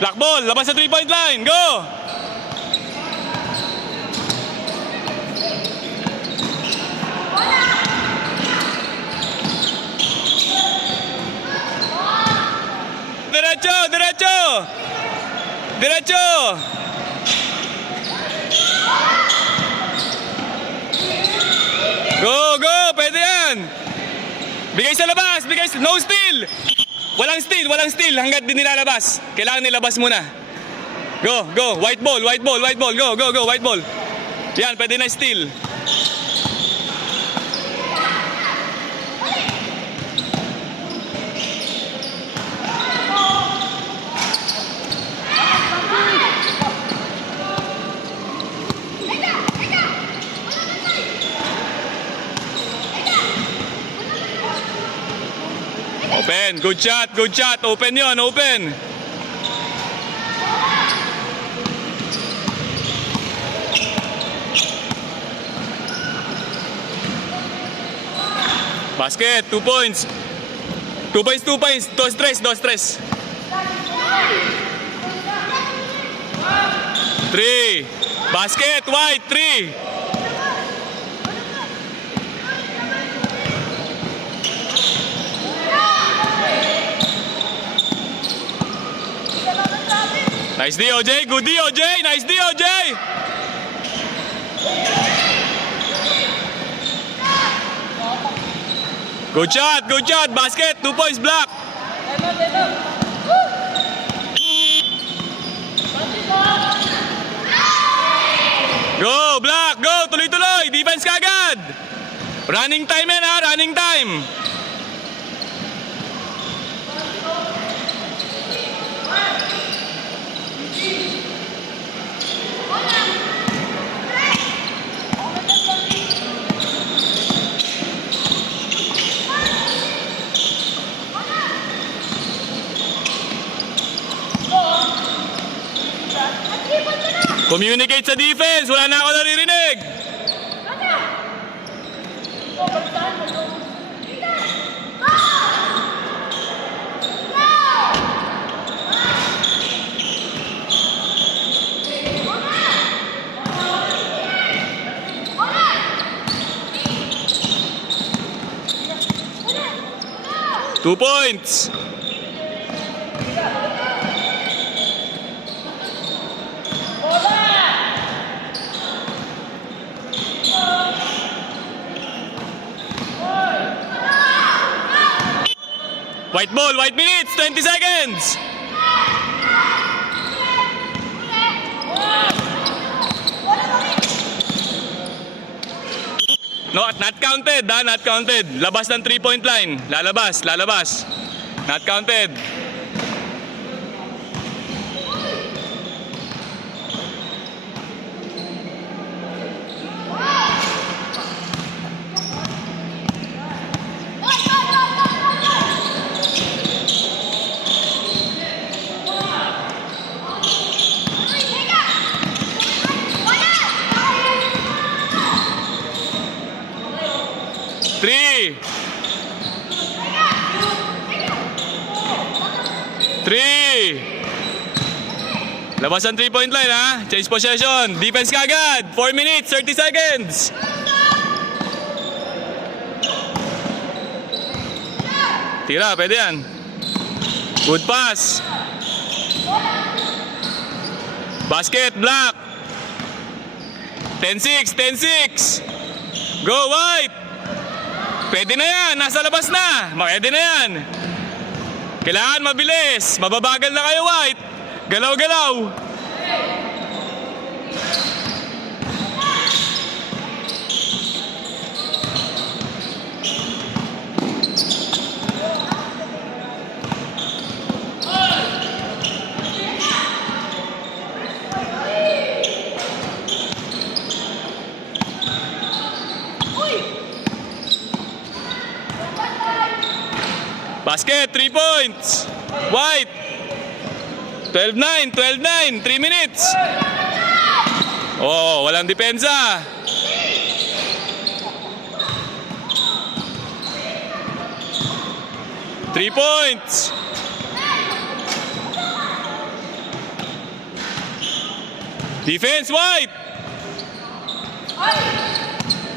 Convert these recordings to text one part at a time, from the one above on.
Black ball, labas sa 3-point line. Go! Diretso, diretso! Diretso! Go, go! Pwede yan! Bigay sa labas! Bigay sa... No steal! Walang steal, walang steal hanggat di nilalabas. Kailangan nilabas muna. Go, go. White ball, white ball, white ball. Go, go, go. White ball. Yan, pwede na steal. Open, good shot, good shot. Open yon, open. Basket, 2 points. 2 points, 2 points. 2-3, 2-3. 3. Basket, white, 3. Nice DOJ, good DOJ, nice DOJ. Good shot, basket, 2 points, block. Go, block, go, tuloy-tuloy, defense kagad. Running time yan ha, running time. Communicate sa defense, wala na ako naririnig. Two points. White ball, white minutes, 20 seconds. No, not counted, ha? Not counted. Labas ng 3-point line. Lalabas, lalabas. Not counted. Three. Labas ang 3-point line ha. Change possession. Defense kagad. 4 minutes, 30 seconds. Tira, pwede yan. Good pass. Basket, block. 10-6, 10-6. Go, White. Pwede na yan, nasa labas na. Pwede na yan. Kailangan mabilis. Mababagal na kayo, White. Galaw-galaw. Basket, 3 points. White. 12-9, 12-9, 3 minutes. Oh, walang depensa. Three points. Defense, white!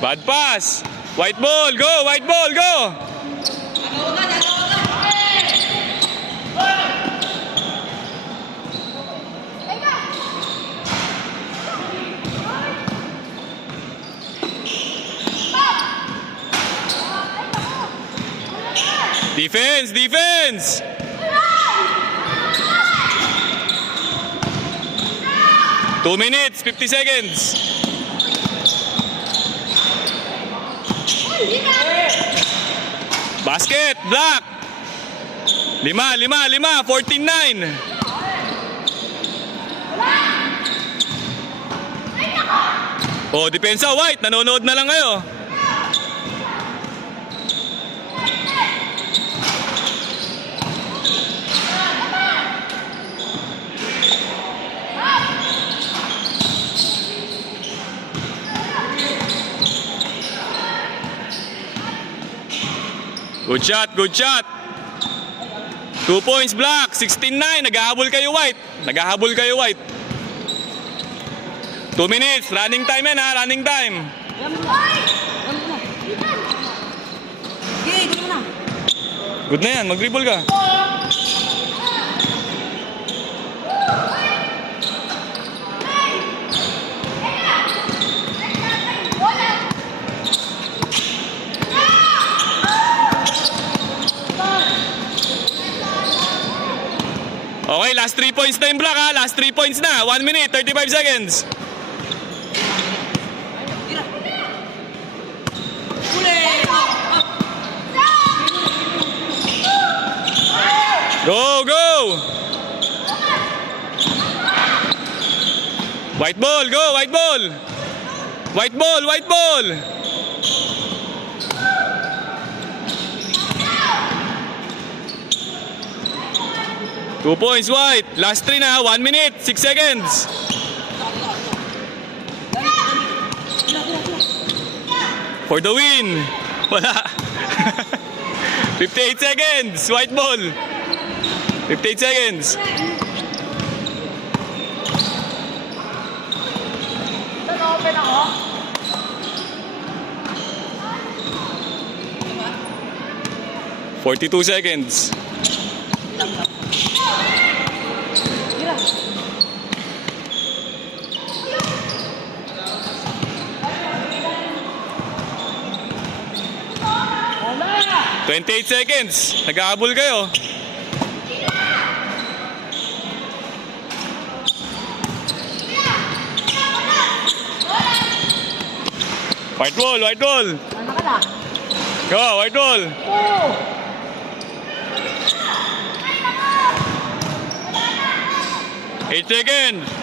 Bad pass! White ball, go! White ball, go! Defense, defense! Two minutes, 50 seconds. Basket, block. 5, 14-9. Oh, depensa, white. Nanonood na lang kayo. Good shot, good shot. 2 points block, 16-9. Naghahabol kayo, white. Naghahabol kayo, white. 2 minutes, running time yan ha, running time. Good na yan, mag-dribble ka. Okay, last 3 points na yung block ha. Last 3 points na. 1 minute, 35 seconds. Go, go! White ball, go, white ball! White ball, white ball! Two points, white. Last 3 na, 1 minute, 6 seconds. For the win. Wala. 58 seconds, white ball. 58 seconds. Open ako. 42 seconds. Gila. 28 seconds. Nag-aabol kayo. White ball, white ball. Ano ka na? Go, white ball. Oh! 8 seconds.